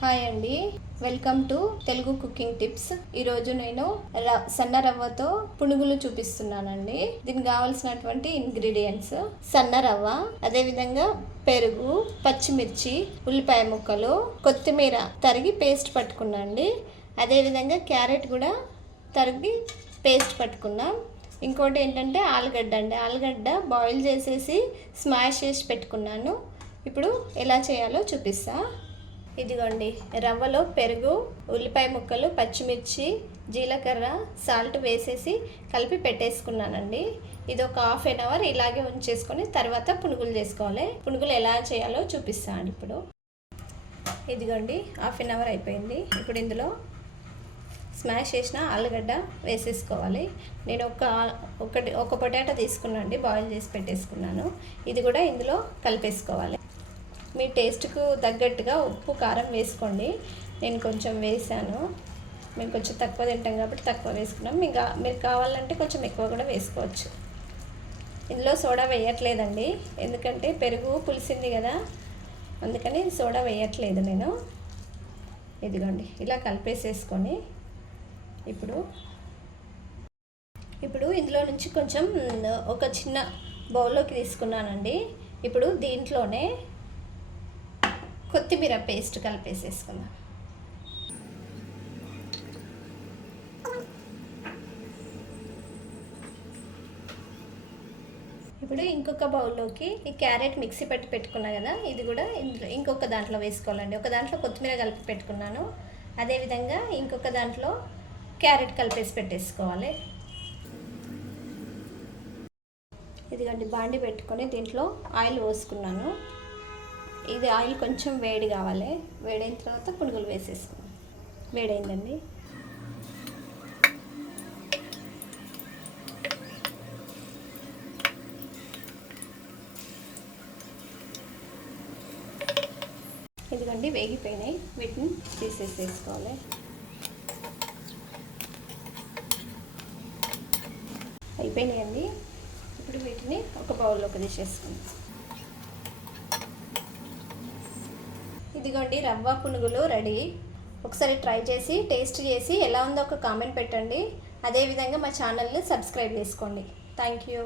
Hi అండి. Welcome to Telugu cooking tips. ఈరోజు నేను సన్న రవ్వతో పునుగులు చూపిస్తున్నానండి. దీనికి కావాల్సినటువంటి ఇంగ్రీడియంట్స్. సన్న రవ్వ అదేవిధంగా పెరుగు పచ్చిమిర్చి ఉల్లిపాయ ముక్కలు కొత్తిమీర తరిగి పేస్ట్ పట్టుకున్నాండి అదేవిధంగా క్యారెట్ కూడా తరిగి పేస్ట్ పట్టుకున్నాం. ఇంకోటి ఏంటంటే ఆలుగడ్డ అండి. ఆలుగడ్డ బాయిల్ చేసేసి స్మాష్ చేసి పెట్టుకున్నాను. ఇప్పుడు ఎలా చేయాలో చూపిస్తాను ఇదిగోండి రవ్వలో పెరుగు ఉల్లిపాయ ముక్కలు పచ్చిమిర్చి జీలకర్ర సాల్ట్ వేసేసి కలిపి పెట్టేసుకున్నానండి. ఇది ఒక హాఫ్ అన్ అవర్ ఇలాగే ఉంచేసుకొని తర్వాత పునుగులు చేసుకోవాలి. పునుగులు ఎలా చేయాలో చూపిస్తాను ఇప్పుడు. ఇదిగోండి హాఫ్ అన్ అవర్ అయిపోయింది. ఇప్పుడు ఇందులో స్మాష్ చేసిన ఆలుగడ్డ వేసేసుకోవాలి. నేను ఒక ఒకటి ఒక పొటాటో తీసుకున్నాండి బాయిల్ చేసి పెట్టేసుకున్నాను. ఇది కూడా ఇందులో కలిపేసుకోవాలి. మీ టేస్ట్కు తగ్గట్టుగా ఉప్పు కారం వేసుకోండి. నేను కొంచెం వేసాను. మేము కొంచెం తక్కువ తింటాం కాబట్టి తక్కువ వేసుకున్నాం. మీకు కా- మీరు కావాలంటే కొంచెం ఎక్కువ కూడా వేసుకోవచ్చు. ఇందులో సోడా వేయట్లేదండి. ఎందుకంటే పెరుగు పులిసింది కదా. అందుకని సోడా వేయట్లేదు నేను. ఇదిగోండి ఇలా కలిపేసేసుకొని ఇప్పుడు ఇప్పుడు ఇందులో నుంచి కొంచెం ఒక చిన్న బౌల్లోకి తీసుకున్నానండి. ఇప్పుడు దీంట్లోనే కొత్తిమీర పేస్ట్ కలిపేసేసుకుందాం. ఇప్పుడు ఇంకొక బౌల్లోకి ఈ క్యారెట్ మిక్సీ పెట్టి పెట్టుకున్నా కదా ఇది కూడా ఇందులో ఇంకొక దాంట్లో వేసుకోవాలండి. ఒక దాంట్లో కొత్తిమీర కలిపి పెట్టుకున్నాను. అదేవిధంగా ఇంకొక దాంట్లో క్యారెట్ కలిపేసి పెట్టేసుకోవాలి. ఇదిగండి బాండి పెట్టుకొని దీంట్లో ఆయిల్ పోసుకున్నాను. ఇది ఆయిల్ కొంచెం వేడి కావాలి. వేడైన తర్వాత పునుగులు వేసేసుకున్నాం వేడైందండి. ఇదిగోండి వేగిపోయినాయి. వీటిని తీసేసేసుకోవాలి. అయిపోయినాయండి. ఇప్పుడు వీటిని ఒక బౌల్లోకి తీసేసుకుందాం. ఇదిగోండి రవ్వ పునుగులు రెడీ. ఒకసారి ట్రై చేసి టేస్ట్ చేసి ఎలా ఉందో ఒక కామెంట్ పెట్టండి. అదేవిధంగా మా ఛానల్ని సబ్స్క్రైబ్ చేసుకోండి. Thank you.